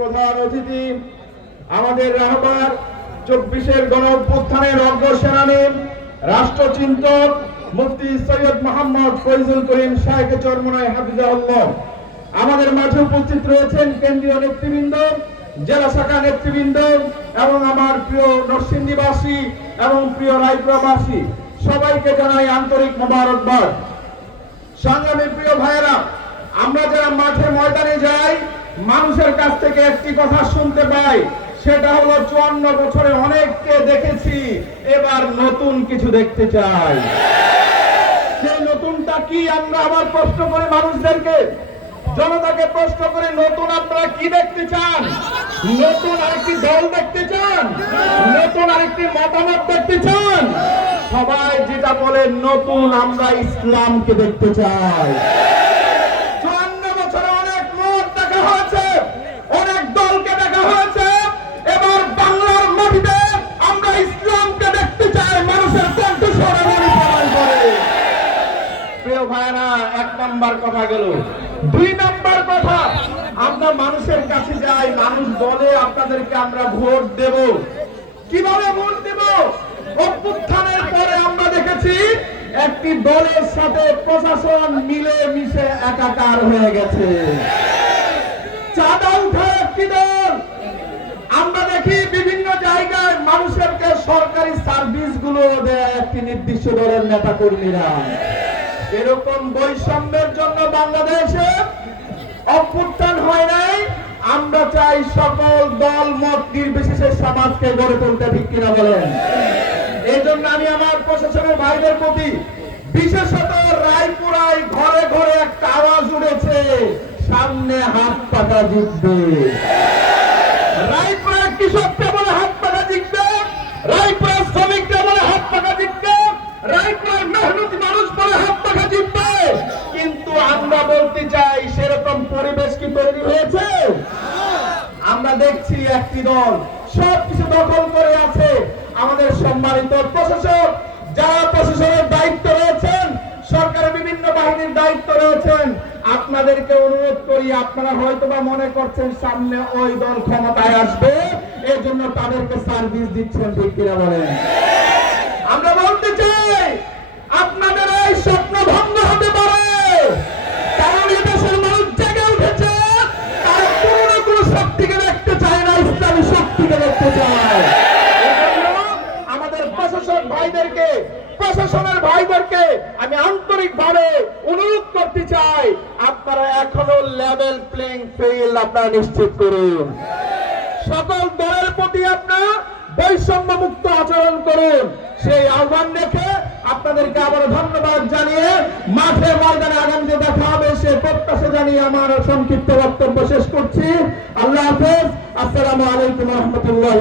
প্রধান অতিথি, আমাদের রাহবার চব্বিশের গণ অভ্যুত্থানের রাষ্ট্রচিন্তক মুফতি সৈয়দ মোহাম্মদ ফৈজুল করিম আমাদের মাঝে উপস্থিত রয়েছেন কেন্দ্রীয় নেতৃবৃন্দ, জেলা শাখা নেতৃবৃন্দ এবং আমার প্রিয় নরসিংদীবাসী এবং প্রিয় রায়পুরাবাসী। সবাইকে জানাই আন্তরিক মোবারকবাদ। সংগ্রামী প্রিয় ভাইয়েরা, আমরা যারা মাঠে ময়দানে যাই মানুষের কাছ থেকে একটি কথা শুনতে পাই, সেটা হলো চুয়ান্ন বছরে অনেককে দেখেছি, এবার নতুন কিছু দেখতে চাই। সেই নতুনটা কি আমরা আবার প্রশ্ন করে মানুষদেরকে? জনতাকে প্রশ্ন করে, নতুন আপনারা কি দেখতে চান? নতুন আরেকটি দল দেখতে চান? নতুন আরেকটি মতামত দেখতে চান? সবাই যেটা বলে, নতুন আমরা ইসলামকে দেখতে চাই। ভাইরা এক নাম্বার কথা গেল। দুই নাম্বার কথা, আমরা মানুষের কাছে যাই, মানুষ বলে আপনাদেরকে আমরা ভোট দেব। কীভাবে ভোট দেব? অভ্যুত্থানের পরে আমরা দেখেছি, একটি দলের সাথে প্রশাসন মিলে মিশে একাকার হয়ে গেছে। চাঁদা উঠায় একটি দল। আমরা দেখি বিভিন্ন জায়গায় মানুষেরকে সরকারি সার্ভিসগুলো দেয় একটি নির্দিষ্ট দলের নেতা কর্মীরা এরকম বৈষম্যের জন্য বাংলাদেশে অভ্যুত্থান হয় নাই, আমরা চাই সকল দল, মত, নির্বিশেষে সমাজকে গড়ে তুলতে ঠিক কিনা বলেন। এই জন্য আমি আমার প্রশাসনের ভাইদের প্রতি বিশেষত রায়পুরায় ঘরে ঘরে একটা আওয়াজ উঠেছে, সামনে হাত পাকা জিতবে আমরা চাই, সেরকম পরিবেশ কি তৈরি হয়েছে? আমরা দেখছি একটি দল, সবকিছু দখল করে আছে। আমাদের সম্মানিত প্রশাসক, যারা প্রশাসনের দায়িত্ব রয়েছেন, সরকারের বিভিন্ন বাহিনীর দায়িত্ব রয়েছেন, আপনাদেরকে অনুরোধ করি, আপনারা হয়তো বা মনে করছেন সামনে ওই দল ক্ষমতায় আসবে এই জন্য তাদেরকে সার্ভিস দিচ্ছেন, ঠিক কিনা বলেন? প্রশাসনের ভাইদেরকে আমি আন্তরিক ভাবে অনুরোধ করতে চাই, আপনারা এখনও লেভেল প্লেইং ফিল্ড আপনারা নিশ্চিত করুন। সকল দলের প্রতি আপনার বৈষম্য মুক্ত আচরণ করুন। সেই আহ্বান রেখে আপনাদেরকে আবার ধন্যবাদ জানিয়ে মাঠে ময়দানে আগামীতে দেখা হবে, সে প্রত্যাশা জানিয়ে আমার সংক্ষিপ্ত বক্তব্য শেষ করছি। আল্লাহ হাফেজ। আসসালামু আলাইকুম রহমতুল্লাহ